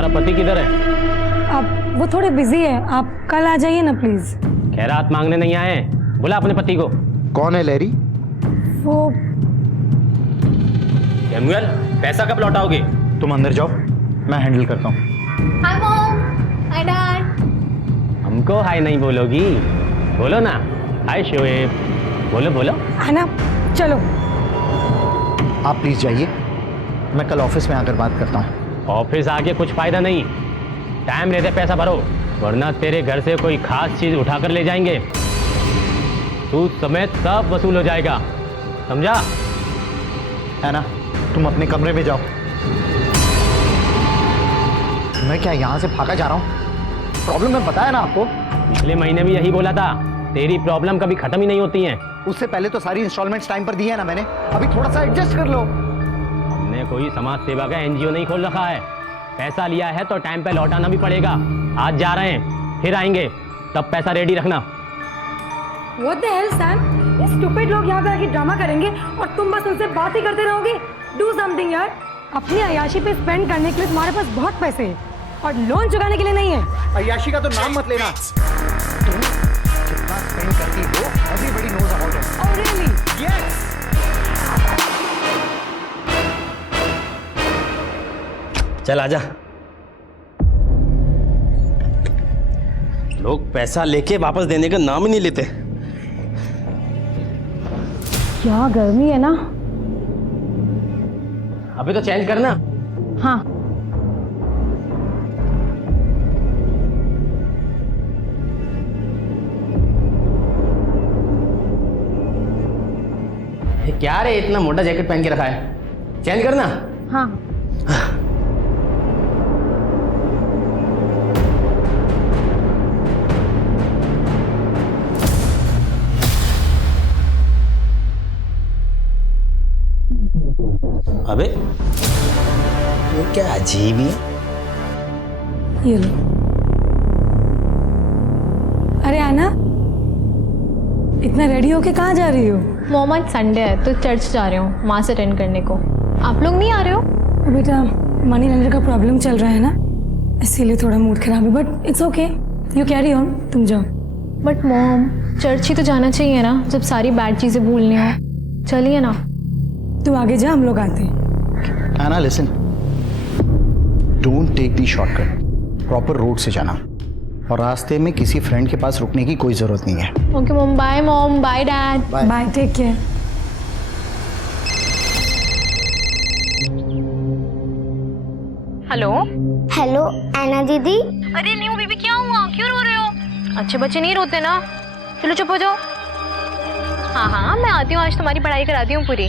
तुम्हारा पति किधर है? अब वो थोड़े बिजी है, आप कल आ जाइए ना प्लीज। खैरात मांगने नहीं आए हैं, बुला अपने पति को। कौन है लहरी? वो सैमुअल, पैसा कब लौटाओगे? तुम अंदर जाओ, मैं हैंडल करता हूँ। Hi mom, hi dad. हमको हाय नहीं बोलोगी? बोलो ना, हाय शोएब, बोलो बोलो। आना, चलो। आप प्लीज जाइए, मैं कल ऑफिस में आकर बात करता हूँ। ऑफिस आके कुछ फायदा नहीं, टाइम रहते पैसा भरो, वरना तेरे घर से कोई खास चीज उठाकर ले जाएंगे। सूद समेत सब वसूल हो जाएगा, समझा? है ना, तुम अपने कमरे में जाओ। मैं क्या यहाँ से भागा जा रहा हूँ? प्रॉब्लम मैं बताया ना आपको। पिछले महीने भी यही बोला था, तेरी प्रॉब्लम कभी खत्म ही नहीं होती हैं। उससे पहले तो सारी इंस्टॉलमेंट्स टाइम पर दी है ना मैंने, अभी थोड़ा सा एडजस्ट कर लो। हमने कोई समाज सेवा का एनजीओ नहीं खोल रखा है, पैसा लिया है तो टाइम पे लौटाना भी पड़ेगा। आज जा रहे हैं, फिर आएंगे, तब पैसा रेडी रखना। What the hell, Sam? ये stupid लोग यहाँ पे आके ड्रामा करेंगे और तुम बस उनसे बात ही करते रहोगे। Do something यार। अपनी अय्याशी पे स्पेंड करने के लिए तुम्हारे पास बहुत पैसे हैं और लोन चुकाने के लिए नहीं है। अय्याशी का तो नाम मत लेना। तुम कितना स्पेंड करती हो, everybody knows about it. Oh really? Yes. चल आजा। लोग पैसा लेके वापस देने का नाम ही नहीं लेते। क्या गर्मी है ना। अभी तो चेंज करना। हाँ। क्या रे, इतना मोटा जैकेट पहन के रखा है, चेंज करना। हाँ। अबे ये क्या अजीब ही है। ये लो। अरे आना, इतना रेडी होके कहाँ जा रही हो? मॉम आज संडे है तो चर्च जा रहे हो मास अटेंड करने को। आप लोग नहीं आ रहे हो? बेटा मनी लेंडर का प्रॉब्लम चल रहा है ना, इसीलिए थोड़ा मूड खराब है, but it's okay, you carry on, तुम जाओ। बट मॉम चर्च ही तो जाना चाहिए ना, जब सारी बैड चीजें भूलनी हो। चलिए ना। तू आगे जा, हम लोग आते हैं। Anna, listen. Don't take the shortcut. Proper road से जाना और रास्ते में किसी फ्रेंड के पास रुकने की कोई जरूरत नहीं है। Okay mom, bye mom, bye dad. Bye, take care. Hello hello Anna दीदी। अरे न्यू बेबी, क्या हुआ, क्यों रो रहे हो? अच्छे बच्चे नहीं रोते ना, चलो चुप हो जाओ। हाँ हाँ मैं आती हूँ, आज तुम्हारी पढ़ाई कराती हूँ पूरी।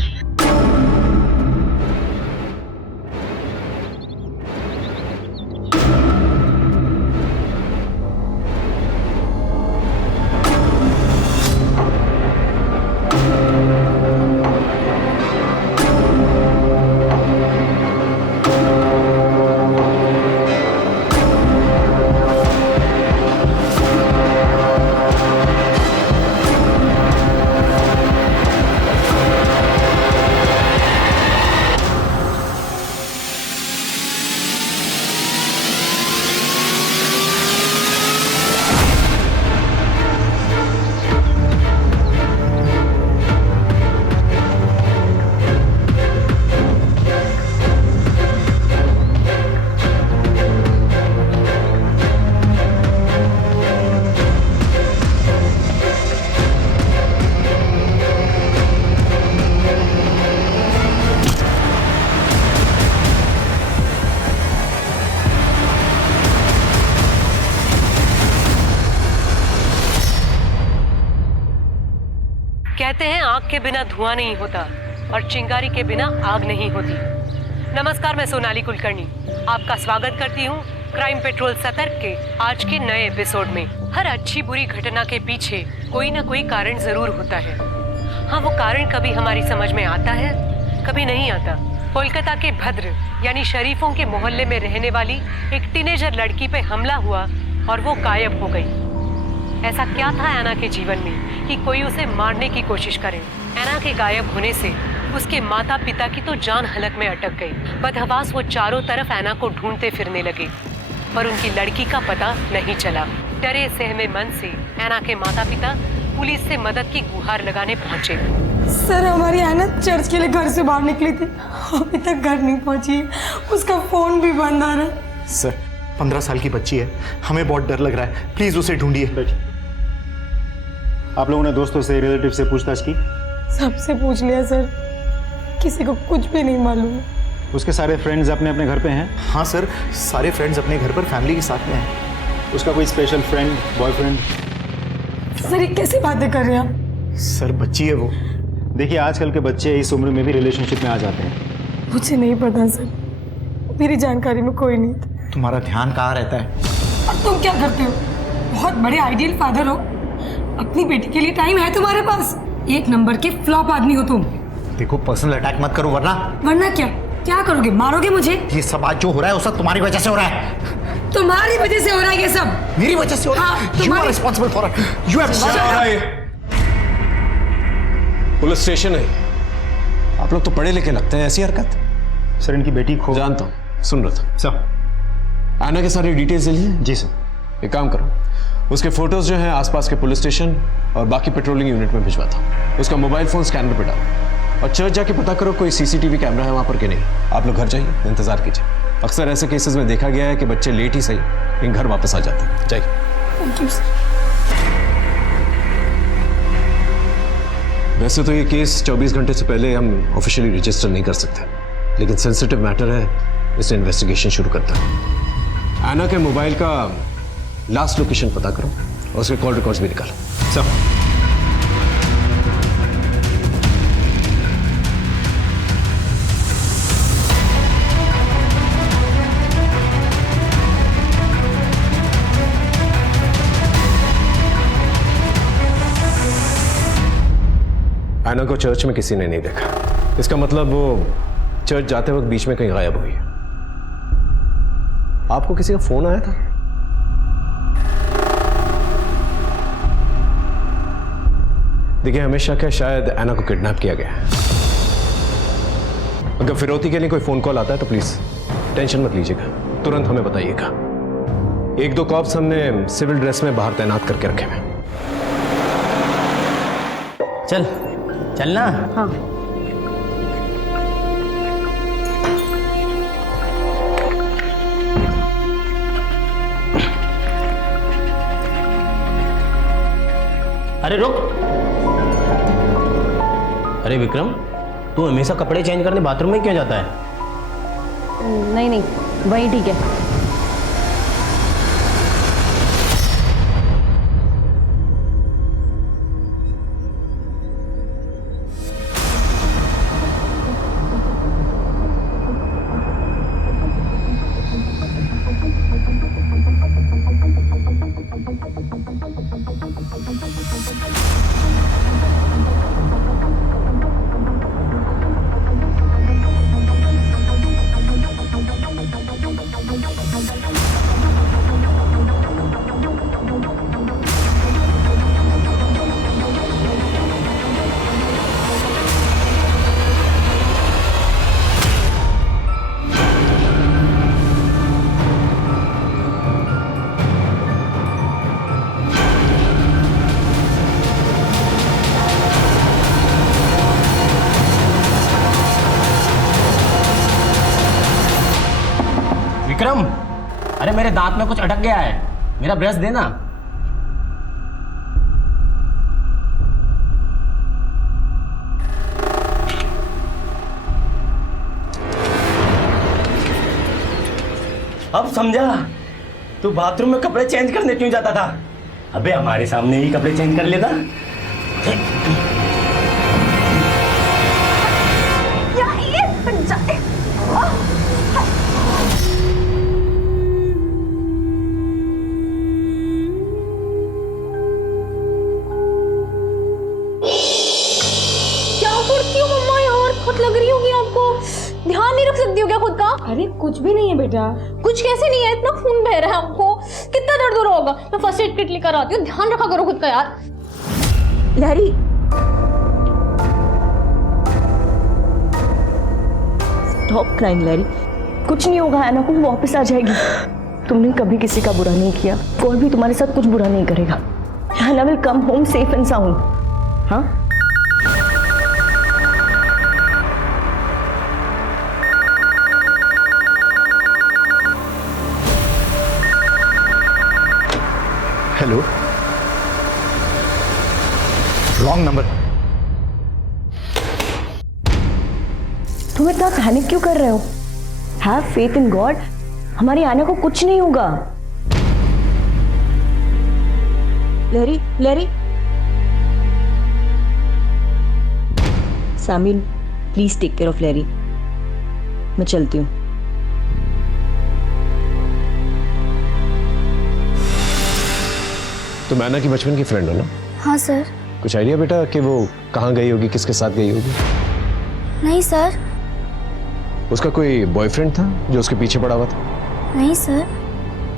कहते हैं आग के बिना धुआं नहीं होता और चिंगारी के बिना आग नहीं होती। नमस्कार, मैं सोनाली कुलकर्णी आपका स्वागत करती हूँ क्राइम पेट्रोल सतर्क के आज के नए एपिसोड में। हर अच्छी बुरी घटना के पीछे कोई ना कोई कारण जरूर होता है। हाँ, वो कारण कभी हमारी समझ में आता है, कभी नहीं आता। कोलकाता के भद्र यानी शरीफों के मोहल्ले में रहने वाली एक टीनेजर लड़की पे हमला हुआ और वो गायब हो गई। ऐसा क्या था ऐना के जीवन में कि कोई उसे मारने की कोशिश करे? ऐना के गायब होने से उसके माता पिता की तो जान हलक में अटक गई। बदहवास वो चारों तरफ ऐना को ढूंढते फिरने लगे, पर उनकी लड़की का पता नहीं चला। डरे सहमे मन से ऐना के माता पिता पुलिस से मदद की गुहार लगाने पहुंचे। सर, हमारी ऐना चर्च के लिए घर से बाहर निकली थी, अभी तक घर नहीं पहुंची है। उसका फोन भी बंद आ रहा है। सर, 15 साल की बच्ची है, हमें बहुत डर लग रहा है, प्लीज उसे ढूंढिए। आप लोगों ने दोस्तों से, रिलेटिव से पूछताछ की? सबसे पूछ लिया सर, किसी को कुछ भी नहीं मालूम। उसके सारे फ्रेंड्स अपने अपने घर पे हैं? हाँ सर, सारे फ्रेंड्स अपने घर पर फैमिली के साथ में हैं। उसका कोई स्पेशल फ्रेंड, बॉयफ्रेंड? सर, ये कैसी बातें कर रहे हैं आप? सर, बच्ची है वो। देखिए, आजकल के बच्चे इस उम्र में भी रिलेशनशिप में आ जाते हैं। मुझे नहीं पता सर, मेरी जानकारी में कोई नहीं था। तुम्हारा ध्यान कहाँ रहता है? और तुम क्या करते हो? बहुत बड़े आइडियल फादर हो, अपनी बेटी के लिए टाइम है तुम्हारे पास? एक नंबर के फ्लॉप आदमी हो तुम। देखो, पर्सनल अटैक मत करो, वरना वरना क्या क्या करोगे? मारोगे मुझे? ये सब आज जो हो रहा है वो सब तुम्हारी वजह से हो रहा है। तुम्हारी वजह से हो रहा है ये सब? मेरी वजह से हो रहा है? You are responsible for it. You have police station है, आप लोग तो पढ़े लिखे लगते हैं, ऐसी हरकत? सर, इनकी बेटी खो। जानता हूँ, सुन रहा था। सर, ऐना के सारी डिटेल्स ले लिए? जी सर। एक काम करो, उसके फोटोज जो हैं आसपास के पुलिस स्टेशन और बाकी पेट्रोलिंग यूनिट में भिजवाता हूँ। उसका मोबाइल फोन स्कैनर पे डालो और चर्च जाके पता करो कोई सीसीटीवी कैमरा है वहां पर कि नहीं। आप लोग घर जाइए, इंतजार कीजिए। अक्सर ऐसे केसेस में देखा गया है कि बच्चे लेट ही सही लेकिन घर वापस आ जाते हैं। जाइए। Thank you sir. वैसे तो ये केस 24 घंटे से पहले हम ऑफिशियली रजिस्टर नहीं कर सकते, लेकिन सेंसिटिव मैटर है, इसलिए इन्वेस्टिगेशन शुरू करता है। ऐना के मोबाइल का लास्ट लोकेशन पता करो और उसके कॉल रिकॉर्ड्स भी निकालो। सर, ऐना को चर्च में किसी ने नहीं देखा, इसका मतलब वो चर्च जाते वक्त बीच में कहीं गायब हुई है। आपको किसी का फोन आया था? देखिए, हमें शक है शायद ऐना को किडनैप किया गया है। अगर फिरौती के लिए कोई फोन कॉल आता है तो प्लीज टेंशन मत लीजिएगा, तुरंत हमें बताइएगा। 1-2 कॉप्स हमने सिविल ड्रेस में बाहर तैनात करके रखे हैं। चलना। हाँ। अरे रुक। अरे विक्रम, तू हमेशा कपड़े चेंज करने बाथरूम में क्यों जाता है? नहीं नहीं, वही ठीक है। विक्रम, अरे मेरे दांत में कुछ अटक गया है, मेरा ब्रश देना। अब समझा तू बाथरूम में कपड़े चेंज करने क्यों जाता था? अबे हमारे सामने ही कपड़े चेंज कर लेता। लग रही होगी आपको, ध्यान नहीं रख सकती हो क्या खुद का? अरे कुछ भी नहीं है बेटा। कुछ कैसे नहीं है, इतना खून बह रहा है आपको, कितना दर्द हो रहा होगा। मैं फर्स्ट एड किट लेकर आती हूँ, ध्यान रखा करो खुद का यार। लहरी, स्टॉप क्राइंग लैरी, कुछ नहीं होगा, ऐना को वापस आ जाएगी। तुमने कभी किसी का बुरा नहीं किया, कोई भी तुम्हारे साथ कुछ बुरा नहीं करेगा। Anna will come home safe and sound. हाँ, हेलो, रॉन्ग नंबर। तुम इतना पैनिक क्यों कर रहे हो? हैव फेथ इन गॉड, हमारी आना को कुछ नहीं होगा। लहरी, लहरी, सामिल प्लीज टेक केयर ऑफ लहरी। मैं चलती हूँ। तुम ऐना की बचपन की फ्रेंड हो ना? हाँ सर। कुछ आइडिया बेटा कि वो कहाँ गई होगी, किसके साथ गई होगी? नहीं सर। उसका कोई बॉयफ्रेंड था जो उसके पीछे पड़ा हुआ था? नहीं सर।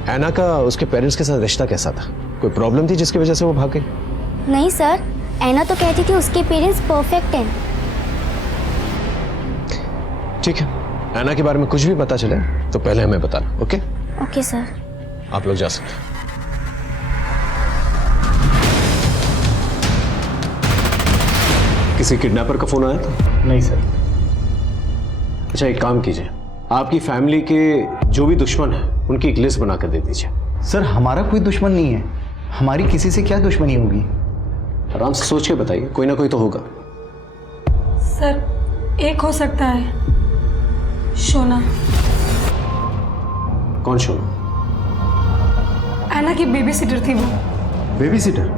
ऐना का उसके पेरेंट्स के साथ रिश्ता कैसा था? कोई प्रॉब्लम थी जिसकी वजह से वो भाग गई? नहीं सर, ऐना तो कहती थी उसके पेरेंट्स परफेक्ट हैं। ठीक है, ऐना के बारे में कुछ भी पता चले तो पहले हमें बताना। ओके? Okay sir. आप लोग जा सकते। किसी किडनैपर का फोन आया था? नहीं सर। अच्छा, एक काम कीजिए, आपकी फैमिली के जो भी दुश्मन है उनकी एक लिस्ट बना कर दे दीजिए। सर, हमारा कोई दुश्मन नहीं है, हमारी किसी से क्या दुश्मनी होगी? आराम से सोच के बताइए, कोई ना कोई तो होगा। सर, एक हो सकता है, शोना। कौन शोना? ऐना की बेबी सीटर थी वो। Baby seater?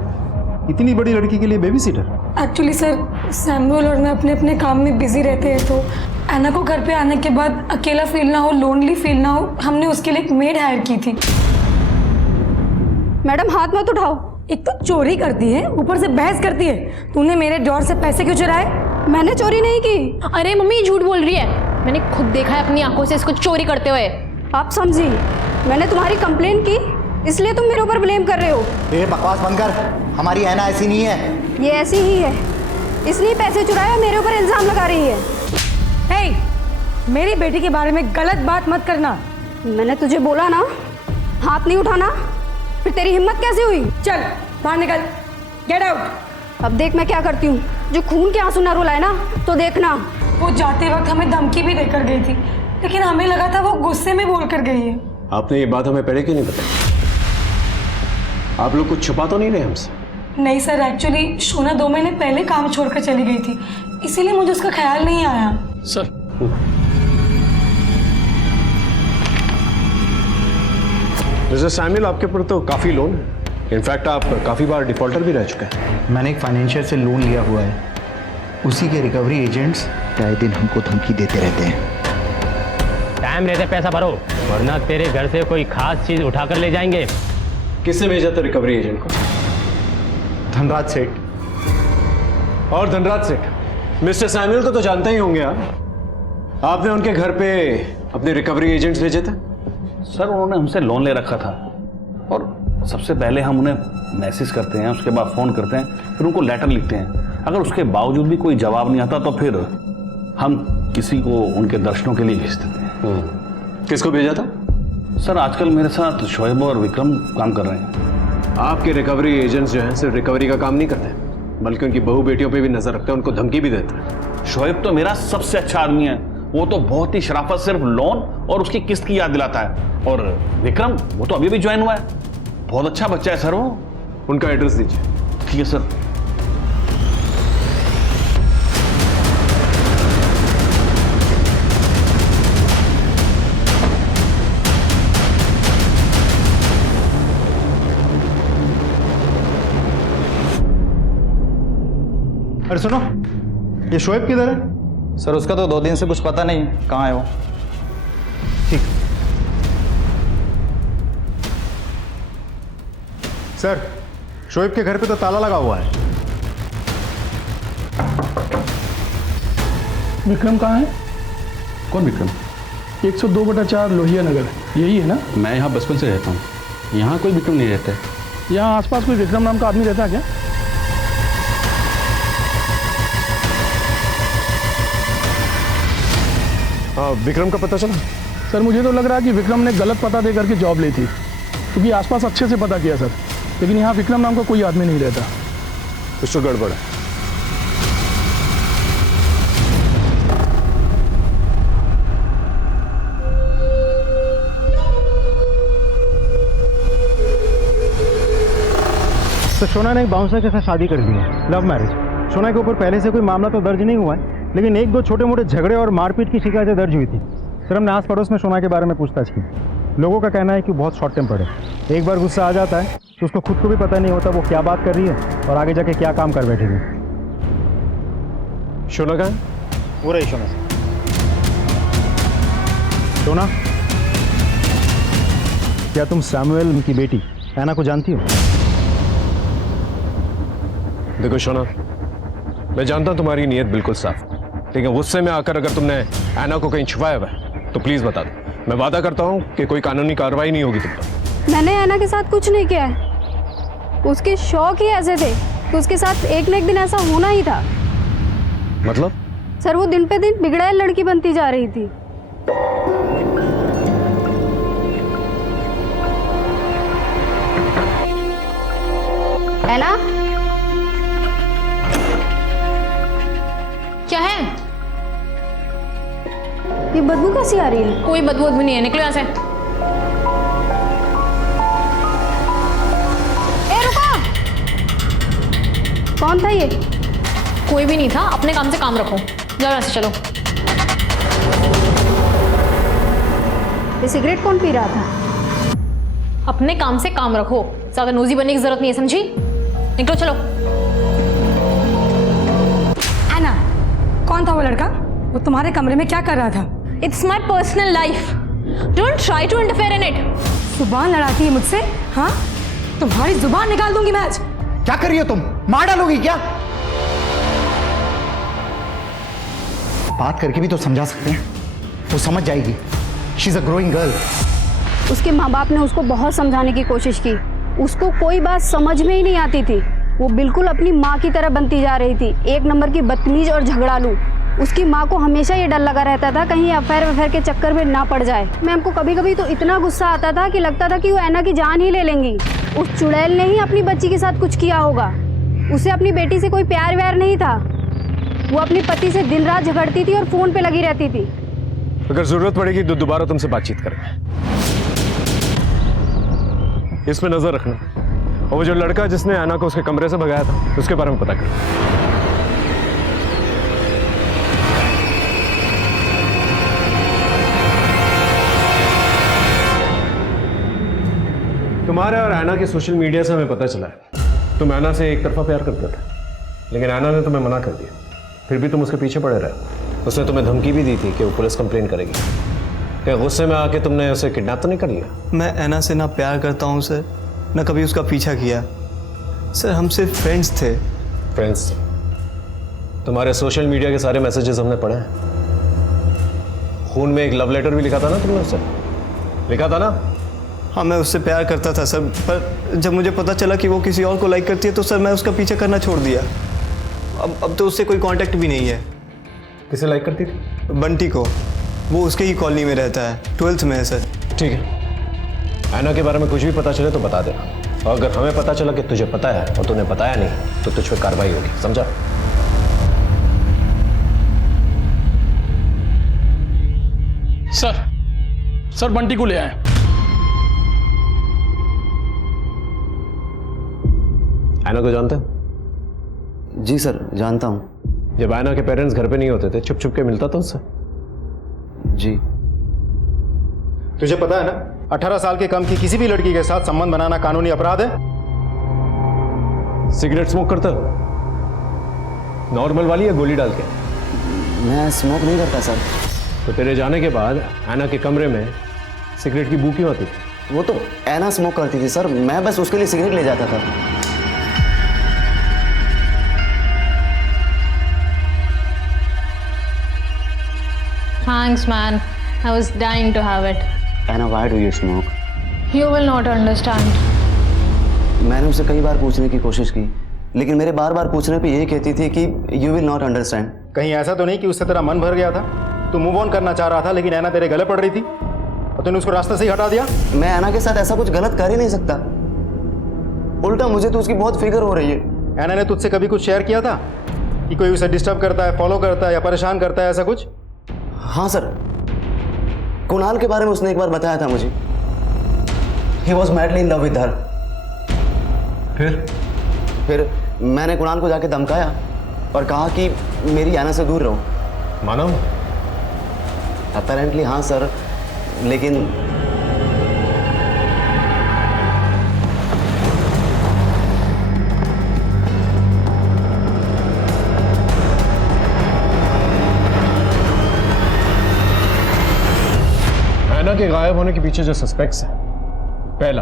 इतनी बड़ी लड़की के लिए baby seater? Actually sir, Samuel और मैं अपने अपने काम में बिजी रहते हैं, तो ऐना को घर पे आने के बाद अकेला फील ना हो, लोनली फील ना हो, हमने उसके लिए एक मेड हायर की थी। मैडम हाथ मत उठाओ। एक तो चोरी करती है, ऊपर से बहस करती है। तूने मेरे ड्रॉर से पैसे क्यों चुराए? मैंने चोरी नहीं की। अरे मम्मी, झूठ बोल रही है, मैंने खुद देखा है अपनी आंखों से इसको चोरी करते हुए। आप समझी, मैंने तुम्हारी कंप्लेन की इसलिए तुम मेरे ऊपर ब्लेम कर रहे हो। ये बकवास बंद कर, हमारी ऐना ऐसी नहीं है। ये ऐसी ही है, इसलिए पैसे चुराया, मेरे ऊपर इल्जाम लगा रही है। हे, मेरी बेटी के बारे में गलत बात मत करना। मैंने तुझे बोला ना हाथ नहीं उठाना, फिर तेरी हिम्मत कैसे हुई? चल बाहर निकल, गेट आउट। अब देख मैं क्या करती हूँ, जो खून के आंसू ना रुलाए ना तो देखना। वो जाते वक्त हमें धमकी भी देकर गई थी, लेकिन हमें लगा था वो गुस्से में बोल कर गई है। आपने ये बात हमें पहले क्यों नहीं बताई? आप लोग कुछ छुपा तो नहीं रहे हमसे? नहीं सर, एक्चुअली शोना 2 महीने पहले काम छोड़कर चली गई थी, इसीलिए मुझे उसका ख्याल नहीं आया। सर, मिस्टर सैमुअल, आपके ऊपर तो काफी लोन है। इनफैक्ट आप काफी बार डिफॉल्टर भी रह चुके हैं। मैंने एक फाइनेंशियल से लोन लिया हुआ है, उसी के रिकवरी एजेंट्स आए दिन हमको धमकी देते रहते हैं। टाइम रहते पैसा भरो, वरना तेरे घर से कोई खास चीज उठाकर ले जाएंगे। किसने भेजा था रिकवरी एजेंट को? धनराज सेठ। और धनराज सेठ मिस्टर सैमुअल को तो जानते ही होंगे आप। आपने उनके घर पे अपने रिकवरी एजेंट्स भेजे थे? सर, उन्होंने हमसे लोन ले रखा था और सबसे पहले हम उन्हें मैसेज करते हैं, उसके बाद फ़ोन करते हैं, फिर उनको लेटर लिखते हैं। अगर उसके बावजूद भी कोई जवाब नहीं आता तो फिर हम किसी को उनके दर्शनों के लिए भेज देते हैं। किसको भेजा था? सर, आजकल मेरे साथ शोएब और विक्रम काम कर रहे हैं। आपके रिकवरी एजेंट्स जो हैं सिर्फ रिकवरी का काम नहीं करते, बल्कि उनकी बहू बेटियों पे भी नजर रखते हैं, उनको धमकी भी देते हैं। शोएब तो मेरा सबसे अच्छा आदमी है, वो तो बहुत ही शराफत सिर्फ लोन और उसकी किस्त की याद दिलाता है। और विक्रम, वो तो अभी भी ज्वाइन हुआ है, बहुत अच्छा बच्चा है सर वो। उनका एड्रेस दीजिए। ठीक है सर। अरे सुनो, ये शोएब किधर है? सर, उसका तो 2 दिन से कुछ पता नहीं कहाँ है वो। ठीक। सर, शोएब के घर पे तो ताला लगा हुआ है। विक्रम कहाँ है? कौन विक्रम? 102/4 लोहिया नगर, यही है ना? मैं यहाँ बचपन से रहता हूँ, यहाँ कोई विक्रम नहीं रहता है। यहाँ आसपास कोई विक्रम नाम का आदमी रहता है क्या? विक्रम का पता चला? सर मुझे तो लग रहा है कि विक्रम ने गलत पता दे करके जॉब ली थी, क्योंकि आसपास अच्छे से पता किया सर, लेकिन यहाँ विक्रम नाम का कोई आदमी नहीं रहता। कुछ तो गड़बड़ है। तो शोना ने एक बाउंसर के साथ शादी कर ली है, लव मैरिज। शोना के ऊपर पहले से कोई मामला तो दर्ज नहीं हुआ है, लेकिन एक दो छोटे मोटे झगड़े और मारपीट की शिकायतें दर्ज हुई थी। सर हमने आस पड़ोस में शोना के बारे में पूछताछ की। लोगों का कहना है कि बहुत शॉर्ट टेम्पर्ड है, एक बार गुस्सा आ जाता है तो उसको खुद को भी पता नहीं होता वो क्या बात कर रही है और आगे जाके क्या काम कर बैठेगी। शोना कहाँ है? वो रही शोना। शोना, क्या तुम सैमुअल की बेटी ऐना को जानती हो? देखो शोना, मैं जानता हूं तुम्हारी नीयत बिल्कुल साफ, लेकिन गुस्से में आकर अगर तुमने ऐना को कहीं छुपाया हुआ है तो प्लीज बता दो। मैं वादा करता हूं कि कोई कानूनी कार्रवाई नहीं होगी तुम पर। मैंने ऐना के साथ कुछ नहीं किया है, उसके शौक ही ऐसे थे कि उसके साथ एक न एक दिन ऐसा होना ही था। मतलब? सर वो दिन पे दिन बिगड़ैल लड़की बनती जा रही थी। ऐना, क्या है? ये बदबू कैसी आ रही है? कोई बदबू नहीं है, निकलो यहाँ से। ए रुको! कौन था ये? कोई भी नहीं था, अपने काम से काम रखो। जाओ यहाँ से, चलो। ये सिगरेट कौन पी रहा था? अपने काम से काम रखो, ज्यादा नोजी बनने की जरूरत नहीं है, समझी? निकलो, चलो। ऐना, कौन था वो लड़का? वो तुम्हारे कमरे में क्या कर रहा था? It's my personal life, don't try to interfere in it. जुबान लड़ाती है मुझसे? हाँ, तुम्हारी जुबान निकाल दूंगी मैं आज। क्या कर रही हो तुम? मार डालोगी क्या? बात करके भी तो समझा सकते हैं, वो समझ जाएगी। She is a growing girl. उसके माँ बाप ने उसको बहुत समझाने की कोशिश की, उसको कोई बात समझ में ही नहीं आती थी। वो बिल्कुल अपनी माँ की तरह बनती जा रही थी, एक नंबर की बदतमीज और झगड़ालू। उसकी माँ को हमेशा ये डर लगा रहता था कहीं अफेयर वफेयर के चक्कर में ना पड़ जाए। मैम को कभी कभी तो इतना गुस्सा आता था कि लगता था कि वो ऐना की जान ही ले लेंगी। उस चुड़ैल ने ही अपनी बच्ची के साथ कुछ किया होगा। उसे अपनी बेटी से कोई प्यार व्यार नहीं था। वो अपने पति से दिन रात झगड़ती थी और फोन पे लगी रहती थी। अगर जरूरत पड़ेगी तो दोबारा तुमसे बातचीत करेंगे। इसमें नजर रखना, और वो जो लड़का जिसने ऐना को उसके कमरे से भगाया था उसके बारे में पता करना। तुम्हारे और ऐना के सोशल मीडिया से हमें पता चला है तुम ऐना से एक तरफा प्यार करते थे, लेकिन ऐना ने तुम्हें मना कर दिया, फिर भी तुम उसके पीछे पड़े रहे। उसने तुम्हें धमकी भी दी थी कि वो पुलिस कंप्लेन करेगी। क्या गुस्से में आके तुमने उसे किडनैप तो नहीं कर लिया? मैं ऐना से ना प्यार करता हूँ सर, ना कभी उसका पीछा किया सर। हम सिर्फ फ्रेंड्स थे। फ्रेंड्स? तुम्हारे सोशल मीडिया के सारे मैसेजेस हमने पढ़े हैं। खून में एक लव लेटर भी लिखा था ना तुमने उससे? लिखा था ना? हाँ मैं उससे प्यार करता था सर, पर जब मुझे पता चला कि वो किसी और को लाइक करती है तो सर मैं उसका पीछा करना छोड़ दिया। अब तो उससे कोई कांटेक्ट भी नहीं है। किसे लाइक करती थी? बंटी को। वो उसके ही कॉलोनी में रहता है, 12th में है सर। ठीक है, ऐना के बारे में कुछ भी पता चले तो बता देना, और अगर हमें पता चला कि तुझे पता है और तूने बताया नहीं तो तुझ पे कार्रवाई होगी, समझा? सर बंटी को ले आए। ऐना को जानते हो? जी सर जानता हूँ। जब ऐना के पेरेंट्स घर पे नहीं होते थे छुप छुप के मिलता था उससे? जी। तुझे पता है ना, 18 साल के कम की किसी भी लड़की के साथ संबंध बनाना कानूनी अपराध है। सिगरेट स्मोक करते हो? नॉर्मल वाली या गोली डाल के? मैं स्मोक नहीं करता सर। तो तेरे जाने के बाद ऐना के कमरे में सिगरेट की बू क्यों आती थी? वो तो ऐना स्मोक करती थी सर, मैं बस उसके लिए सिगरेट ले जाता था। Thanks, man. I was dying to have it. Anna, why do you smoke? You will not understand. मैंने उसे कई बार पूछने की कोशिश की, लेकिन मेरे बार बार पूछने पे यही कहती थी कि you will not understand. कहीं ऐसा तो नहीं कि उससे तेरा मन भर गया था? तू मूव ऑन करना चाह रहा था, लेकिन ऐना तेरे गले पड़ रही थी और तूने उसको रास्ते से ही हटा दिया। मैं ऐना के साथ ऐसा कुछ गलत कर ही नहीं सकता, उल्टा मुझे तो उसकी बहुत फिक्र हो रही है। ऐना ने तुझसे कभी कुछ शेयर किया था कि कोई उसे डिस्टर्ब करता है, फॉलो करता है या परेशान करता है, ऐसा कुछ? हाँ सर, कुणाल के बारे में उसने एक बार बताया था मुझे। He was madly in love with her. फिर मैंने कुणाल को जाके धमकाया और कहा कि मेरी ऐना से दूर रहो। मानो? अपेरेंटली हाँ सर, लेकिन ऐना के गायब होने के पीछे जो सस्पेक्ट्स हैं, पहला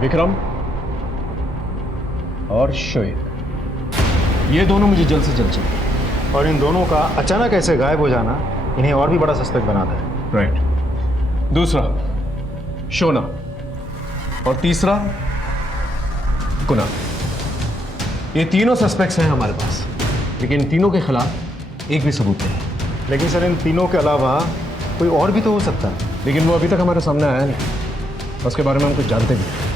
विक्रम और शोएब, ये दोनों मुझे जल्द से जल्द चाहिए। और इन दोनों का अचानक ऐसे गायब हो जाना इन्हें और भी बड़ा सस्पेक्ट बनाता है। राइट। दूसरा शोना और तीसरा कुणाल। ये तीनों सस्पेक्ट्स हैं हमारे पास, लेकिन इन तीनों के खिलाफ एक भी सबूत नहीं है। लेकिन सर, इन तीनों के अलावा कोई और भी तो हो सकता है। लेकिन वो अभी तक हमारे सामने आया नहीं, उसके बारे में हम कुछ जानते भी नहीं।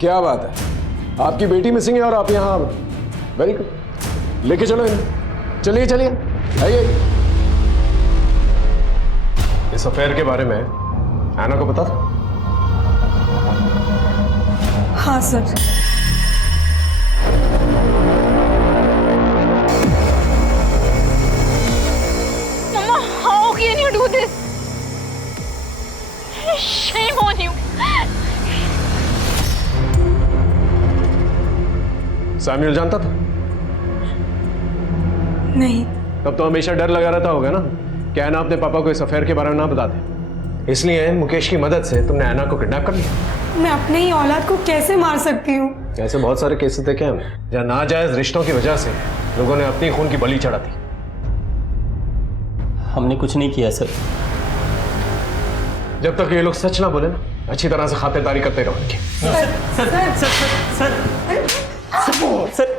क्या बात है, आपकी बेटी मिसिंग है और आप यहाँ? वेरी गुड, लेके चलो इन्हें। चलिए चलिए, आइए। इस अफेयर के बारे में ऐना को पता था? हाँ sir. Mama, how can you do this? Shame on you. Samuel जानता था? नहीं। तब तो हमेशा डर लगा रहता होगा ना कि ऐना अपने पापा को इस अफेयर के बारे में ना बता दे। इसलिए मुकेश की मदद से तुमने ऐना को किडनैप कर लिया। मैं अपने ही औलाद को कैसे मार सकती हूँ? ऐसे बहुत सारे केसेस देखे हैं जहाँ नाजायज रिश्तों की वजह से लोगों ने अपनी खून की बलि चढ़ा दी। हमने कुछ नहीं किया सर। जब तक ये लोग सच ना बोले ना, अच्छी तरह से खातिरदारी करते रहो इनकी। सर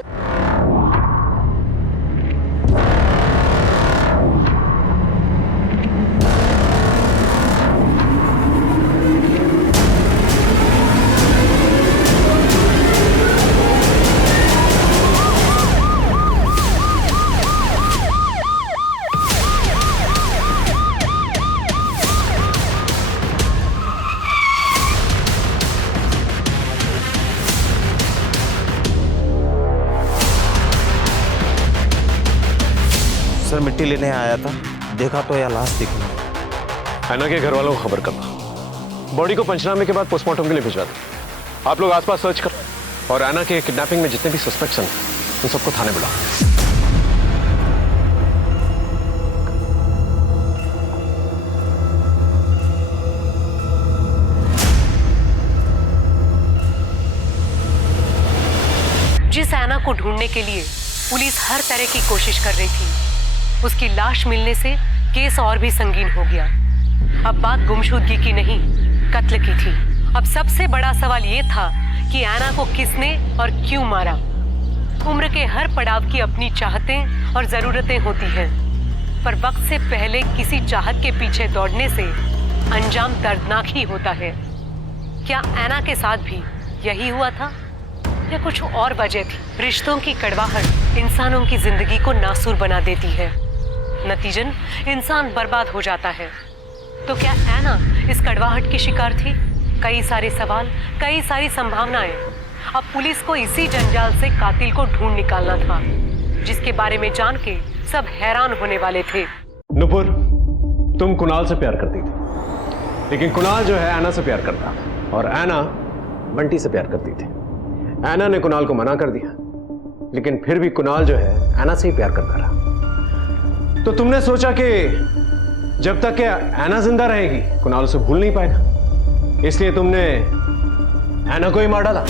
सर मिट्टी लेने आया था, देखा तो यह लाश दिखी नहीं। ऐना के घर वालों को खबर करना, बॉडी को पंचनामे के बाद पोस्टमार्टम के लिए भिजवा दो। आप लोग आसपास सर्च करो और ऐना के किडनैपिंग में जितने भी सस्पेक्ट्स हैं उन सबको थाने बुलाओ। जिस ऐना को ढूंढने के लिए पुलिस हर तरह की कोशिश कर रही थी, उसकी लाश मिलने से केस और भी संगीन हो गया। अब बात गुमशुदगी की नहीं, कत्ल की थी। अब सबसे बड़ा सवाल ये था कि ऐना को किसने और क्यों मारा। उम्र के हर पड़ाव की अपनी चाहतें और जरूरतें होती हैं, पर वक्त से पहले किसी चाहत के पीछे दौड़ने से अंजाम दर्दनाक ही होता है। क्या ऐना के साथ भी यही हुआ था या कुछ और वजह थी? रिश्तों की कड़वाहट इंसानों की जिंदगी को नासूर बना देती है, नतीजन इंसान बर्बाद हो जाता है। तो क्या ऐना इस कड़वाहट की शिकार थी? कई सारे सवाल, कई सारी संभावनाएं। अब पुलिस को इसी जंजाल से कातिल को ढूंढ निकालना था, जिसके बारे में जान के सब हैरान होने वाले थे। नुपुर, तुम कुणाल से प्यार करती थी, लेकिन कुणाल जो है ऐना से प्यार करता था, और ऐना बंटी से प्यार करती थी। ऐना ने कुणाल को मना कर दिया, लेकिन फिर भी कुणाल जो है ऐना से ही प्यार करता रहा। तो तुमने सोचा कि जब तक कि ऐना जिंदा रहेगी कुणाल उसे भूल नहीं पाएगा, इसलिए तुमने ऐना को ही मार डाला।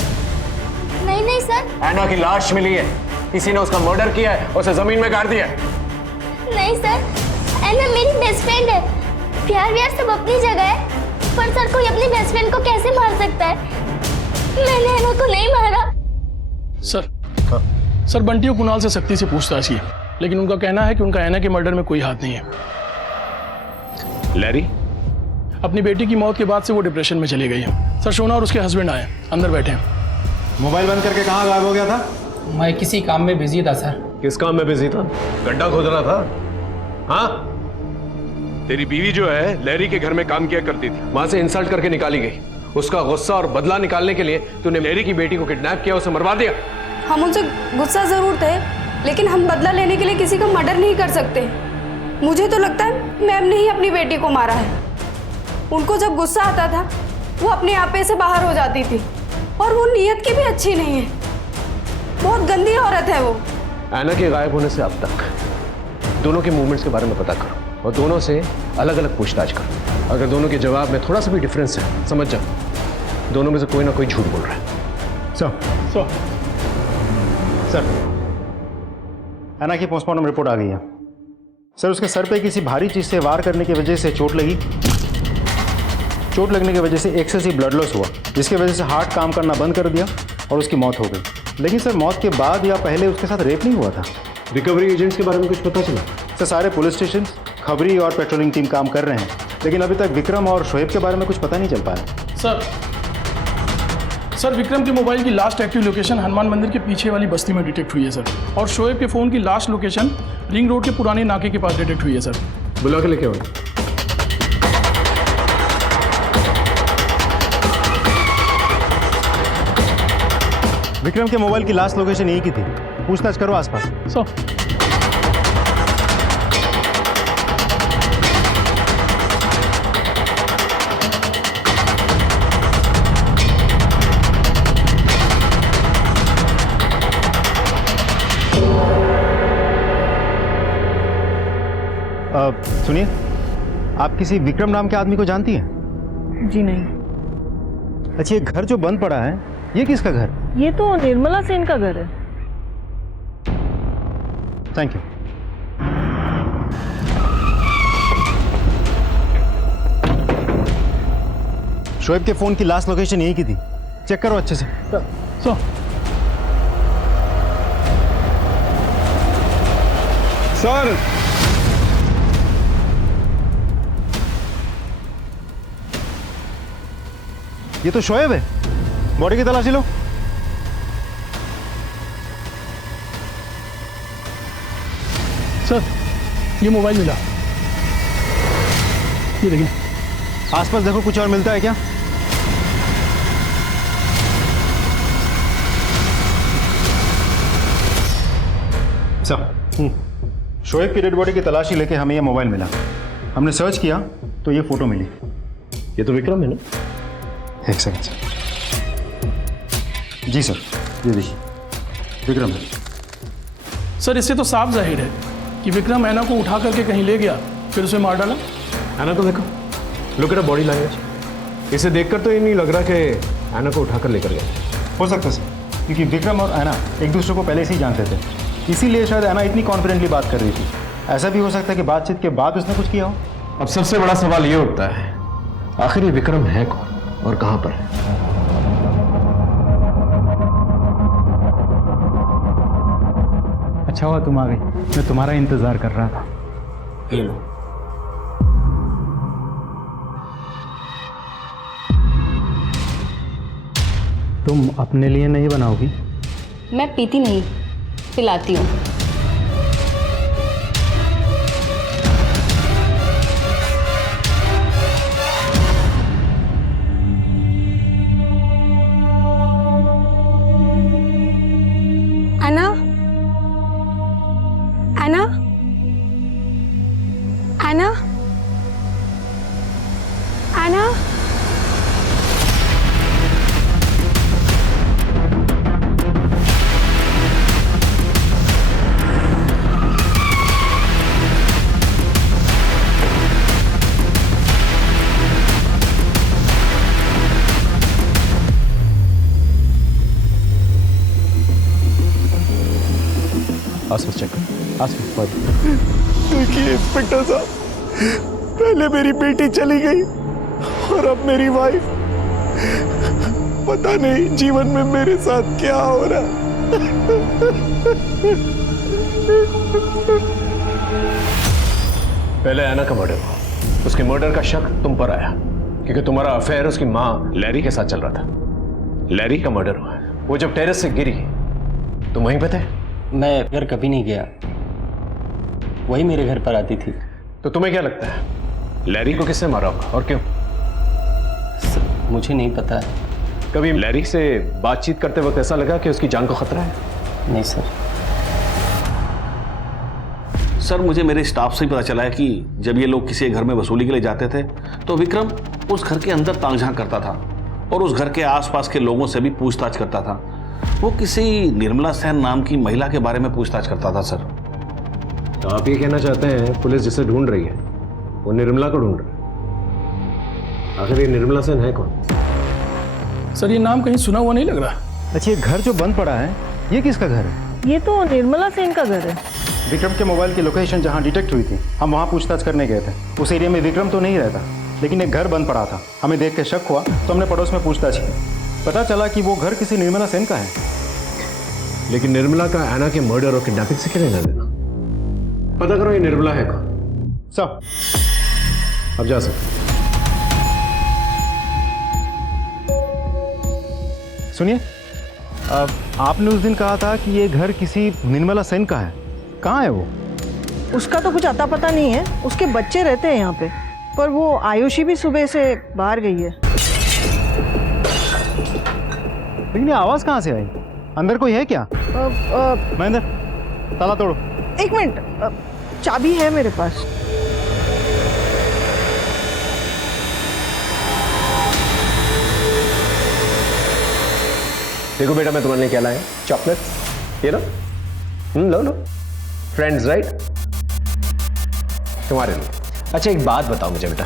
नहीं नहीं सर। ऐना की लाश मिली है, किसी ने उसका मर्डर किया है, उसे जमीन में गाड़ दिया है। नहीं सर, ऐना मेरी बेस्ट फ्रेंड है। प्यार व्यार सब अपनी जगह है, पर सर कोई अपनी बेस्ट फ्रेंड को कैसे मार सकता है? मैंने ऐना को नहीं मारा। सर बंटी और कुणाल से सख्ती से पूछताछ की, लेकिन उनका कहना है कि उनका ऐना के मर्डर में कोई हाथ नहीं है। लैरी? अपनी बेटी की मौत के बाद से वो डिप्रेशन में चली गई है। सर शोना और उसके हस्बैंड आए, अंदर बैठे हैं। मोबाइल बंद करके कहाँ गायब हो गया था? मैं किसी काम में बिजी था सर। किस काम में बिजी था? गड्ढा खोद रहा था? हाँ? तेरी बीवी जो है लैरी के घर में काम किया करती थी, वहां से इंसल्ट करके निकाली गई। उसका गुस्सा और बदला निकालने के लिए तूने लैरी की बेटी को किडनैप किया, उसे मरवा दिया। हम उनसे गुस्सा जरूर थे, लेकिन हम बदला लेने के लिए किसी का मर्डर नहीं कर सकते। मुझे तो लगता है मैम ने ही अपनी बेटी को मारा है। उनको जब गुस्सा आता था वो अपने आपे से बाहर हो जाती थी, और वो नीयत की भी अच्छी नहीं है। बहुत गंदी औरत है वो। ऐना के गायब होने से अब तक दोनों के मूवमेंट्स के बारे में पता करो और दोनों से अलग अलग पूछताछ करो। अगर दोनों के जवाब में थोड़ा सा भी डिफरेंस है, समझ जाओ दोनों में से कोई ना कोई झूठ बोल रहा है। सर, ऐना की पोस्टमार्टम रिपोर्ट आ गई है। सर, उसके सर पे किसी भारी चीज से वार करने की वजह से चोट लगी। चोट लगने की वजह से एक्सेसिव ब्लड लॉस हुआ, जिसकी वजह से हार्ट काम करना बंद कर दिया और उसकी मौत हो गई। लेकिन सर, मौत के बाद या पहले उसके साथ रेप नहीं हुआ था। रिकवरी एजेंट्स के बारे में कुछ पता चला? सर, सारे पुलिस स्टेशन, खबरी और पेट्रोलिंग टीम काम कर रहे हैं, लेकिन अभी तक विक्रम और शोएब के बारे में कुछ पता नहीं चल पाया। सर विक्रम के मोबाइल की लास्ट एक्टिव लोकेशन हनुमान मंदिर के पीछे वाली बस्ती में डिटेक्ट हुई है सर, और शोएब के फ़ोन की लास्ट लोकेशन रिंग रोड के पुराने नाके के पास डिटेक्ट हुई है सर। बुला के लेके आओ। विक्रम के मोबाइल की लास्ट लोकेशन यही की थी, पूछताछ करो आसपास। सुनिए, आप किसी विक्रम नाम के आदमी को जानती हैं? जी नहीं। अच्छा, ये घर जो बंद पड़ा है, ये किसका घर? ये तो निर्मला सेन का घर है। Thank you. शोएब के फोन की लास्ट लोकेशन यही की थी, चेक करो अच्छे से। सर ये तो शोएब है, बॉडी की तलाशी लो। सर ये मोबाइल मिला, ये देखिए। आसपास देखो, कुछ और मिलता है क्या? सर, शोएब की डेड बॉडी की तलाशी लेके हमें ये मोबाइल मिला। हमने सर्च किया तो ये फोटो मिली। ये तो विक्रम है ना? एक सेकंड सर। जी सर, ये देखिए विक्रम है। सर इससे तो साफ जाहिर है कि विक्रम ऐना को उठा करके कहीं ले गया, फिर उसे मार डाला। ऐना को देखो, लुक एट बॉडी लैंग्वेज। इसे देखकर तो ये नहीं लग रहा कि ऐना को उठाकर लेकर गया। हो सकता है सर, क्योंकि विक्रम और ऐना एक दूसरे को पहले से ही जानते थे, इसीलिए शायद ऐना इतनी कॉन्फिडेंटली बात कर रही थी। ऐसा भी हो सकता है कि बातचीत के बाद उसने कुछ किया हो। अब सबसे बड़ा सवाल ये उठता है, आखिर ये विक्रम है कौन और कहां पर है? अच्छा हुआ तुम आ गई, मैं तुम्हारा इंतजार कर रहा था। ये लो। तुम अपने लिए नहीं बनाओगी? मैं पीती नहीं, पिलाती हूँ। एना, एना, आसपास चेक कर, आसपास। देखिए इंस्पेक्टर साहब, पहले मेरी बेटी चली गई और अब मेरी वाइफ। पता नहीं जीवन में मेरे साथ क्या हो रहा है। पहले ऐना का मर्डर हुआ, उसके मर्डर का शक तुम पर आया क्योंकि तुम्हारा अफेयर उसकी माँ लैरी के साथ चल रहा था। लैरी का मर्डर हुआ, वो जब टेरेस से गिरी तुम वहीं पे थे? मैं घर कभी नहीं गया, वही मेरे घर पर आती थी। तो तुम्हें क्या लगता है लैरी को किसने मारा होगा और क्यों? मुझे नहीं पता। कभी लैरी से बातचीत करते वक्त ऐसा लगा कि उसकी जान को खतरा है? नहीं सर। सर मुझे मेरे स्टाफ से ही पता चला है कि जब ये लोग किसी घर में वसूली के लिए जाते थे तो विक्रम उस घर के अंदर ताक झांक करता था और उस घर के आसपास के लोगों से भी पूछताछ करता था। वो किसी निर्मला सेन नाम की महिला के बारे में पूछताछ करता था सर। तो आप ये कहना चाहते हैं पुलिस जिसे ढूंढ रही है वो निर्मला को ढूंढ रही है? आखिर ये निर्मला सेन है कौन? सर ये नाम कहीं सुना हुआ नहीं लग रहा। अच्छा, ये घर जो बंद पड़ा है ये किसका घर है? ये तो निर्मला सेन का घर है। विक्रम के मोबाइल की लोकेशन जहाँ डिटेक्ट हुई थी, हम वहाँ पूछताछ करने गए थे। उस एरिया में विक्रम तो नहीं रहता, लेकिन एक घर बंद पड़ा था। हमें देख के शक हुआ तो हमने पड़ोस में पूछताछ की। पता चला कि वो घर किसी निर्मला सेन का है। लेकिन निर्मला का ऐना के मर्डर और किडनैपिंग से क्या लेना देना? पता करो ये निर्मला है कौन। सब अब जा सकते। सुनिए, आपने उस दिन कहा था कि ये घर किसी निर्मला सेन का है। कहाँ है वो? उसका तो कुछ अता पता नहीं है। उसके बच्चे रहते हैं यहाँ पे, पर वो आयुषी भी सुबह से बाहर गई है। लेकिन ये आवाज कहाँ से आई? अंदर कोई है क्या? महेंद्र, ताला तोड़ो। एक मिनट, चाबी है मेरे पास। देखो बेटा, मैं तुम्हारे लिए क्या लाया? चॉकलेट। ये लो, लो लो। Friends right? तुम्हारे लिए। अच्छा एक बात बताओ मुझे बेटा,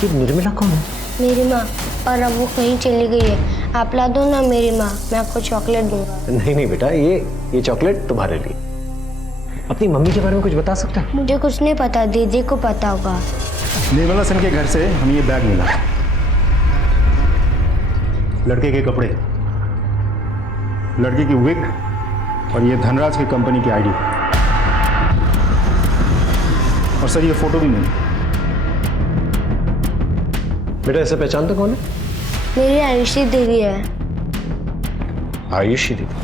कि निर्मला कौन है? मेरी माँ, और अब वो कहीं चली गई है। आप ला दो ना मेरी माँ, मैं आपको चॉकलेट दूंगा। नहीं नहीं बेटा, ये चॉकलेट तुम्हारे लिए। अपनी मम्मी के बारे में कुछ बता सकता है? मुझे कुछ नहीं पता, दीदी को पता होगा। निर्मला सेन के घर से हमें ये बैग मिला, लड़के के कपड़े, लड़के की विग और ये धनराज की कंपनी की आईडी। और सर ये फोटो भी मिली। बेटा इसे पहचानते कौन है? मेरी आयुषी दीदी है। आयुषी दीदी?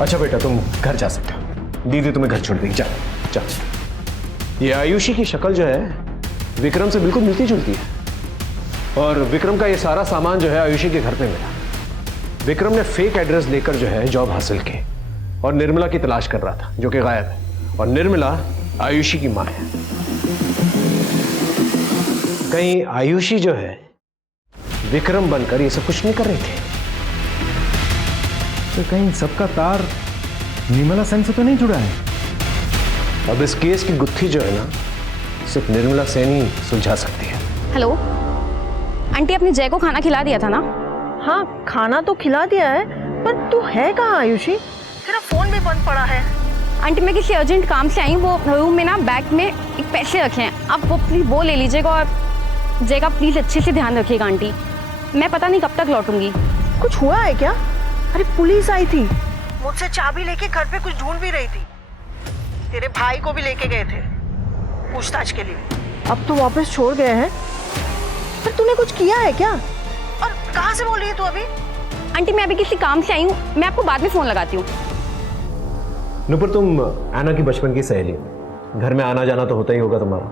अच्छा बेटा तुम घर जा सकते हो, दीदी तुम्हें घर छोड़ देगी। जा जा। ये आयुषी की शक्ल जो है विक्रम से बिल्कुल मिलती जुलती है और विक्रम का ये सारा सामान जो है आयुषी के घर पे मिला। विक्रम ने फेक एड्रेस लेकर जो है जॉब हासिल की और निर्मला की तलाश कर रहा था जो कि गायब है, और निर्मला आयुषी की मां है। कहीं आयुषी जो है विक्रम बनकर ये सब कुछ नहीं कर रही थी? तो कहीं सबका तार निर्मला सेन से तो नहीं जुड़ा है? अब इस केस की गुत्थी जो है ना सिर्फ निर्मला सेन ही सुलझा सकती है। हेलो आंटी, आपने जय को खाना खिला दिया था ना? हाँ खाना तो खिला दिया है, पर तू है कहाँ आयुषी? तेरा फोन भी बंद पड़ा है। आंटी मैं किसी अर्जेंट काम से आई हूँ, वो रूम में ना बैग में एक पैसे रखे हैं, आप वो प्लीज़ वो ले लीजिएगा और जय का प्लीज़ अच्छे से ध्यान रखिएगा आंटी। मैं पता नहीं कब तक लौटूंगी। कुछ हुआ है क्या? अरे पुलिस आई थी, मुझसे चाबी लेके घर पे कुछ ढूंढ भी रही थी। तेरे भाई को भी लेके गए थे पूछताछ के लिए। अब तो वापस छोड़ गए हैं, पर तूने कुछ किया है क्या? और कहाँ से बोल रही है तू अभी? आंटी मैं अभी किसी काम से आई हूँ, मैं आपको बाद में फ़ोन लगाती हूँ। नुपुर तुम ऐना की बचपन की सहेली हो, घर में आना जाना तो होता ही होगा तुम्हारा।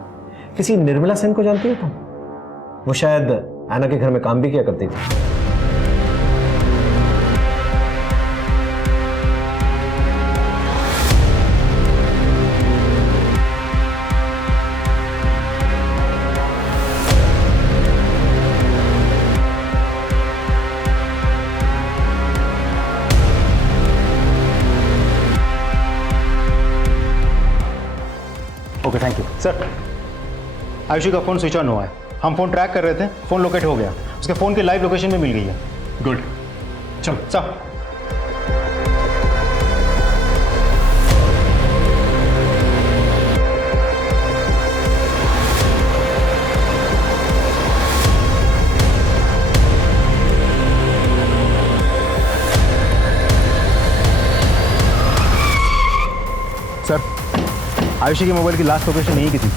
किसी निर्मला सेन को जानती हो तुम? वो शायद ऐना के घर में काम भी किया करती थी। Okay thank you sir. Ayushi का फ़ोन स्विच ऑन हुआ है, हम फ़ोन ट्रैक कर रहे थे, फ़ोन लोकेट हो गया, उसके फ़ोन की लाइव लोकेशन भी मिल गई है। गुड, चलो सर। सर, आयुषी के मोबाइल की लास्ट लोकेशन यही की थी।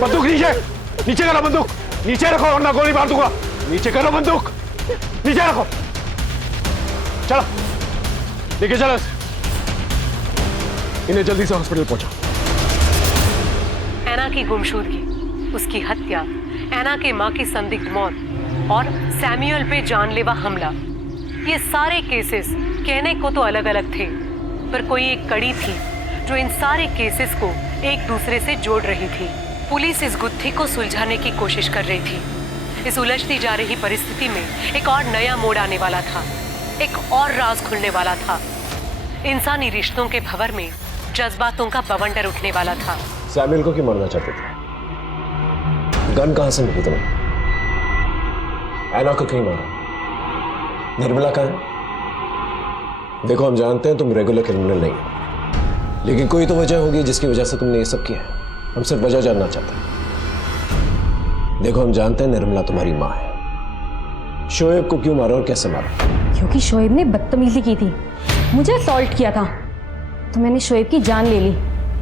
बंदूक नीचे, नीचे करो बंदूक, नीचे रखो वरना गोली मार दूंगा। नीचे करो बंदूक, नीचे रखो। चलो लेके चलो इन्हें, जल्दी से हॉस्पिटल पहुंचाओ। ऐना की गुमशुदगी, उसकी हत्या, ऐना के मां की संदिग्ध मौत और सैमुअल पे जानलेवा हमला, ये सारे केसेस कहने को तो अलग अलग थे, पर कोई एक कड़ी थी जो इन सारे केसेस को एक दूसरे से जोड़ रही थी। पुलिस इस गुत्थी को सुलझाने की कोशिश कर रही थी। इस उलझती जा रही परिस्थिति में एक और नया मोड़ आने वाला था, एक और राज खुलने वाला था। इंसानी रिश्तों के भंवर में जज्बातों का बवंडर उठने वाला था। सैमुअल को क्यों मारना चाहते थे? गन कहां से मिली तुम्हें? ऐना को क्यों मारा? निर्मला कहां है? देखो हम जानते हैं तुम रेगुलर क्रिमिनल नहीं हो, लेकिन कोई तो वजह होगी जिसकी वजह से तुमने ये सब किया है। हम सिर्फ वजह जानना चाहते हैं। देखो हम जानते हैं निर्मला तुम्हारी माँ है। शोएब को क्यों मारा और कैसे मारा? क्योंकि शोएब ने बदतमीजी की थी, मुझे असॉल्ट किया था, तो मैंने शोएब की जान ले ली।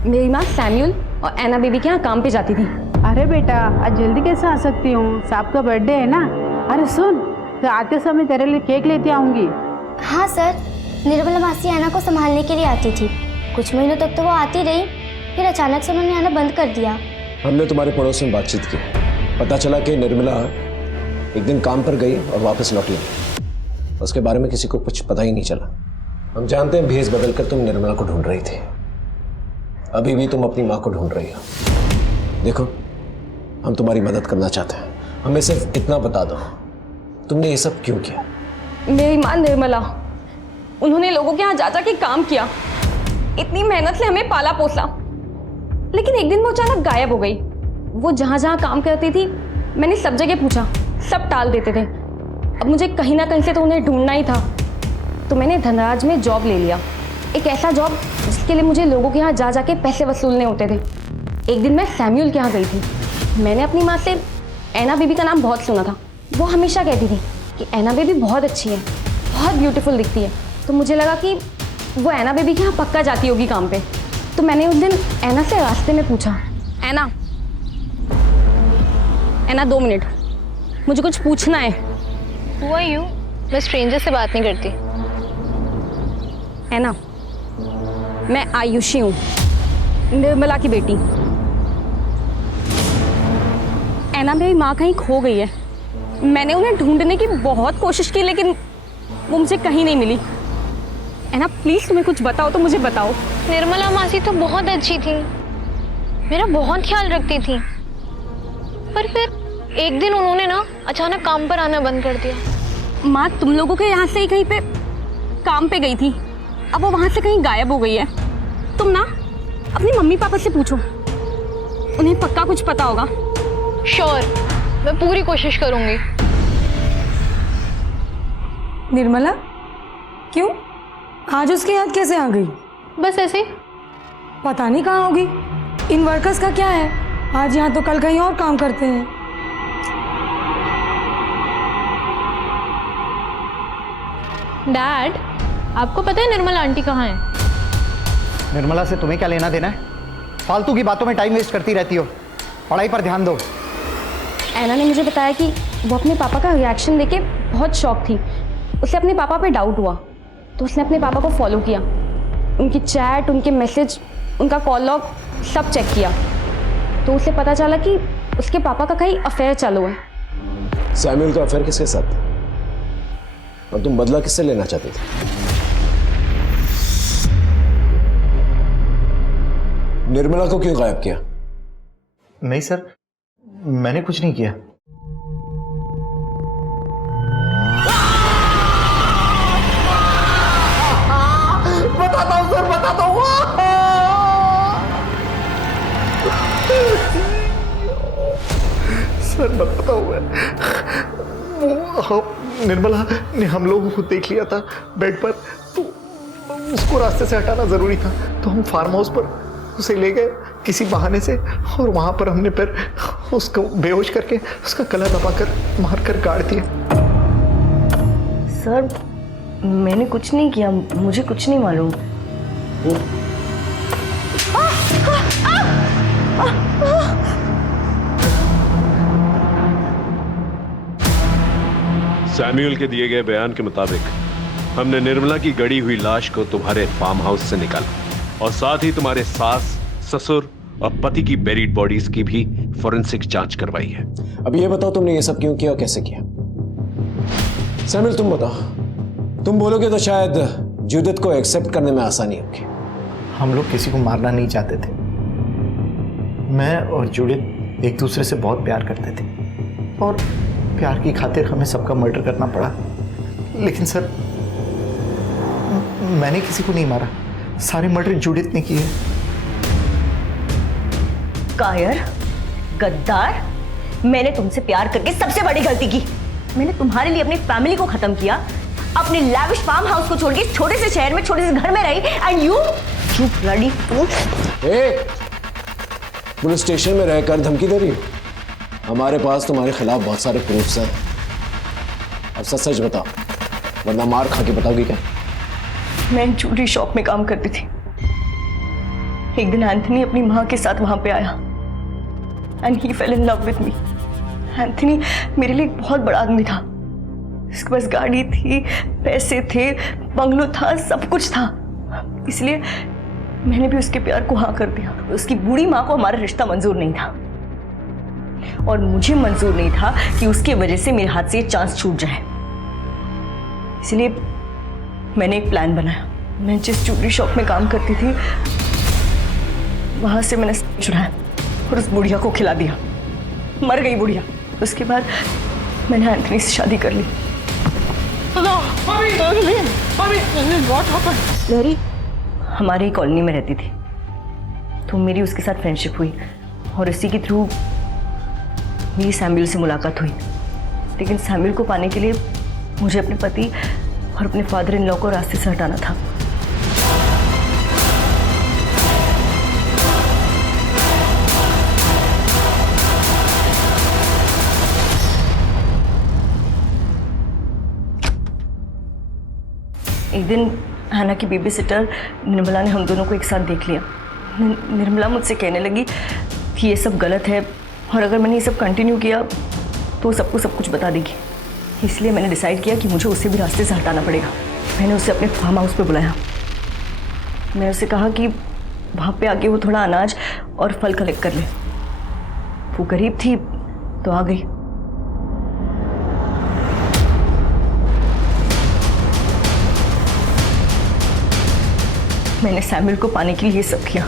मेरी माँ सैमुअल और ऐना बेबी के यहाँ काम पे जाती थी। अरे बेटा आज जल्दी कैसे आ सकती हूँ, साहब का बर्थडे है ना। अरे सुन, तो आते समय तेरे लिए केक लेते आऊंगी। हाँ सर, निर्मला मासी ऐना को संभालने के लिए आती थी। कुछ महीनों तक तो वो आती रही, फिर अचानक से उन्होंने आना बंद कर दिया। हमने तुम्हारे पड़ोस में बातचीत की, पता चला कि निर्मला एक दिन काम पर गई और वापस लौटी नहीं। उसके बारे में किसी को कुछ पता ही नहीं चला। हम जानते हैं भेष बदलकर तुम निर्मला को ढूंढ रही थी, अभी भी तुम अपनी माँ को ढूंढ रही हो। देखो हम तुम्हारी मदद करना चाहते हैं, हमें सिर्फ इतना बता दो तुमने ये सब क्यों किया। मेरी माँ निर्मला, उन्होंने लोगों के यहाँ जा के काम किया, इतनी मेहनत से हमें पाला पोसा, लेकिन एक दिन वो अचानक गायब हो गई। वो जहाँ जहाँ काम करती थी मैंने सब जगह पूछा, सब टाल देते थे। अब मुझे कहीं ना कहीं से तो उन्हें ढूंढना ही था, तो मैंने धनराज में जॉब ले लिया, एक ऐसा जॉब जिसके लिए मुझे लोगों के यहाँ जा जाके पैसे वसूलने होते थे। एक दिन मैं सैमुअल के यहाँ गई थी, मैंने अपनी माँ से ऐना बेबी का नाम बहुत सुना था। वो हमेशा कहती थी कि ऐना बेबी बहुत अच्छी है, बहुत ब्यूटीफुल दिखती है, तो मुझे लगा कि वो ऐना बेबी के यहाँ पक्का जाती होगी काम पे। तो मैंने उस दिन ऐना से रास्ते में पूछा, ऐना 2 मिनट, मुझे कुछ पूछना है। Who are you? मैं स्ट्रेंजर से बात नहीं करती। ऐना, मैं आयुषी हूँ, निर्मला की बेटी। ऐना मेरी माँ कहीं खो गई है, मैंने उन्हें ढूंढने की बहुत कोशिश की लेकिन वो मुझे कहीं नहीं मिली। ऐना प्लीज तुम्हें कुछ बताओ तो मुझे बताओ। निर्मला मासी तो बहुत अच्छी थी, मेरा बहुत ख्याल रखती थी, पर फिर एक दिन उन्होंने ना अचानक काम पर आना बंद कर दिया। माँ तुम लोगों के यहाँ से ही कहीं पे काम पे गई थी, अब वो वहाँ से कहीं गायब हो गई है। तुम ना अपनी मम्मी पापा से पूछो, उन्हें पक्का कुछ पता होगा। श्योर, मैं पूरी कोशिश करूंगी। निर्मला क्यों, आज उसकी याद कैसे आ गई? बस ऐसे, पता नहीं कहाँ होगी। इन वर्कर्स का क्या है, आज यहाँ तो कल कहीं और काम करते हैं। डैड, आपको पता है निर्मला आंटी कहाँ है? निर्मला से तुम्हें क्या लेना देना है? फालतू की बातों में टाइम वेस्ट करती रहती हो, पढ़ाई पर ध्यान दो। ऐना ने मुझे बताया कि वो अपने पापा का रिएक्शन देके बहुत शॉक थी, उसे अपने पापा पे डाउट हुआ, तो उसने अपने पापा को फॉलो किया, उनकी चैट, उनके मैसेज, उनका कॉल लॉग सब चेक किया, तो उसे पता चला कि उसके पापा का कहीं अफेयर चालू है। सैमुअल का अफेयर किसके साथ? और तुम बदला किससे लेना चाहते थे? निर्मला को क्यों गायब किया? नहीं सर, मैंने कुछ नहीं किया। सर मत बताओ। वो निर्मला ने हम लोगों को देख लिया था बेड पर, तो उसको रास्ते से हटाना ज़रूरी था, तो हम फार्म हाउस पर उसे ले गए किसी बहाने से, और वहाँ पर हमने फिर उसको बेहोश करके उसका गला दबाकर मारकर गाड़ दिया। सर मैंने कुछ नहीं किया, मुझे कुछ नहीं मालूम। सैमुअल के दिए गए बयान के मुताबिक हमने निर्मला की गड़ी हुई लाश को तुम्हारे फार्म हाउस से निकाला और साथ ही तुम्हारे सास, ससुर और पति की बेरीड बॉडीज की भी फोरेंसिक जांच करवाई है। अब ये बताओ तुमने ये सब क्यों किया और कैसे किया? सैमुअल तुम बताओ। तुम बोलोगे तो शायद जूडिथ को एक्सेप्ट करने में आसानी होगी। हम लोग किसी को मारना नहीं चाहते थे। मैं और जूडिथ एक दूसरे से बहुत प्यार करते थे और प्यार की खातिर हमें सबका मर्डर करना पड़ा। लेकिन सर मैंने किसी को नहीं मारा, सारे मर्डर जूडिथ ने किए। कायर, गद्दार, मैंने तुमसे प्यार करके सबसे बड़ी गलती की। मैंने तुम्हारे लिए अपनी फैमिली को खत्म किया, अपने लैविश फार्म हाउस को छोड़ के छोटे से शहर में छोटे से घर में रही, and you bloody fool. Police station में रहकर धमकी दे रही हो? हमारे पास तुम्हारे खिलाफ बहुत सारे प्रूफ्स हैं। अब सच सच बताओ, वरना मार खा के बताओगी क्या? मैं ज्वेलरी शॉप में काम करती थी। एक दिन एंथनी अपनी माँ के साथ वहां पे आया and he fail in love with me. Anthony मेरे लिए एक बहुत बड़ा आदमी था। उसके पास गाड़ी थी, पैसे थे, बंगलो था, सब कुछ था। इसलिए मैंने भी उसके प्यार को हाँ कर दिया। उसकी बूढ़ी माँ को हमारा रिश्ता मंजूर नहीं था और मुझे मंजूर नहीं था कि उसकी वजह से मेरे हाथ से ये चांस छूट जाए। इसलिए मैंने एक प्लान बनाया। मैं जिस ज्वेलरी शॉप में काम करती थी वहां से मैंने चुराया और उस बुढ़िया को खिला दिया। मर गई बुढ़िया। उसके बाद मैंने एंथनी से शादी कर ली। लहरी हमारी कॉलोनी में रहती थी, तो मेरी उसके साथ फ्रेंडशिप हुई और इसी के थ्रू मेरी सैमुअल से मुलाकात हुई। लेकिन सैमुअल को पाने के लिए मुझे अपने पति और अपने फादर इन लॉ को रास्ते से हटाना था। एक दिन हैना की बेबी सिटर निर्मला ने हम दोनों को एक साथ देख लिया। निर्मला मुझसे कहने लगी कि ये सब गलत है और अगर मैंने ये सब कंटिन्यू किया तो सबको सब कुछ बता देगी। इसलिए मैंने डिसाइड किया कि मुझे उसे भी रास्ते से हटाना पड़ेगा। मैंने उसे अपने फार्म हाउस पे बुलाया। मैंने उसे कहा कि वहाँ पे आके वो थोड़ा अनाज और फल कलेक्ट कर ले। वो गरीब थी तो आ गई। मैंने सैमुअल को पाने के लिए ये सब किया।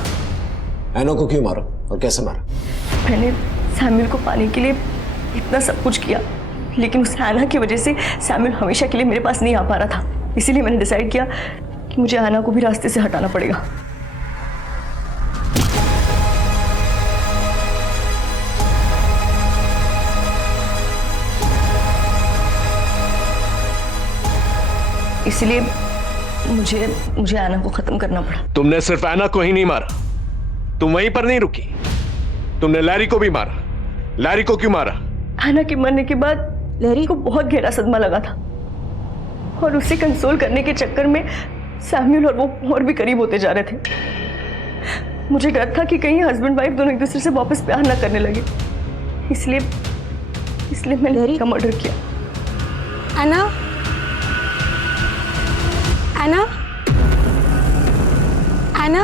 एनो को क्यों मारा और कैसे मारा? मैंने सैमुअल को पाने के लिए इतना सब कुछ किया, लेकिन उस आना की वजह से सैमुअल हमेशा के लिए मेरे पास नहीं आ पा रहा था। इसीलिए मैंने डिसाइड किया कि मुझे आना को भी रास्ते से हटाना पड़ेगा। इसलिए मुझे आना को खत्म करना पड़ा। तुमने सिर्फ आना को ही नहीं मारा, तुम वहीं पर नहीं रुकी, तुमने लैरी को भी मारा। लैरी को क्यों मारा? आना के मरने के बाद लैरी को बहुत गहरा सदमा लगा था और उसे कंसोल करने के चक्कर में सैमुअल और वो और भी करीब होते जा रहे थे। मुझे डर था कि कहीं हस्बैंड वाइफ दोनों एक दूसरे से वापस प्यार ना करने लगे। इसलिए मैंने लैरी का मर्डर किया। आना, आना, आना,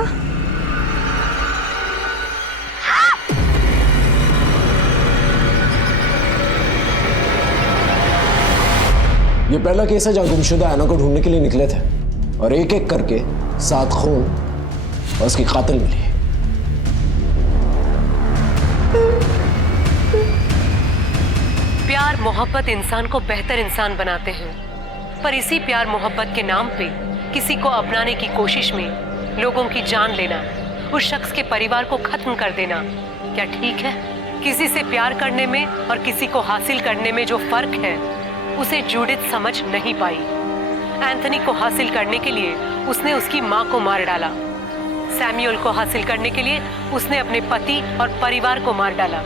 ये पहला केस है जहां गुमशुदा आना को ढूंढने के लिए निकले थे और एक एक करके 7 खून और उसकी कातिल मिली। प्यार मोहब्बत इंसान को बेहतर इंसान बनाते हैं, पर इसी प्यार मोहब्बत के नाम पे किसी को अपनाने की कोशिश में लोगों की जान लेना, उस शख्स के परिवार को खत्म कर देना, क्या ठीक है? किसी से प्यार करने में और किसी को हासिल करने में जो फर्क है उसे जूडिथ समझ नहीं पाई। एंथनी को हासिल करने के लिए उसने उसकी माँ को मार डाला। सैमुअल को हासिल करने के लिए उसने अपने पति और परिवार को मार डाला।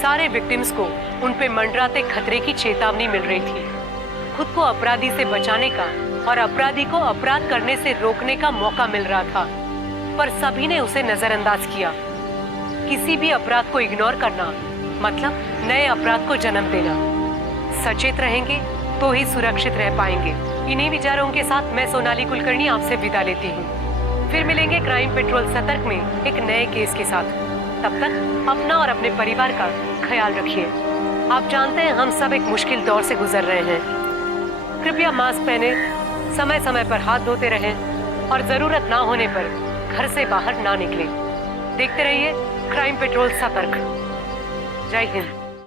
सारे विक्टिम्स को उन पे मंडराते खतरे की चेतावनी मिल रही थी। खुद को अपराधी से बचाने का और अपराधी को अपराध करने से रोकने का मौका मिल रहा था, पर सभी ने उसे नजरअंदाज किया। किसी भी अपराध को इग्नोर करना मतलब नए अपराध को जन्म देना। सचेत रहेंगे तो ही सुरक्षित रह पाएंगे। इन्हीं विचारों के साथ मैं सोनाली कुलकर्णी आपसे विदा लेती हूँ। फिर मिलेंगे क्राइम पेट्रोल सतर्क में एक नए केस के साथ। तब तक अपना और अपने परिवार का ख्याल रखिए। आप जानते हैं हम सब एक मुश्किल दौर से गुजर रहे हैं। कृपया मास्क पहने, समय समय पर हाथ धोते रहें और जरूरत ना होने पर घर से बाहर ना निकलें। देखते रहिए क्राइम पेट्रोल सतर्क। जय हिंद।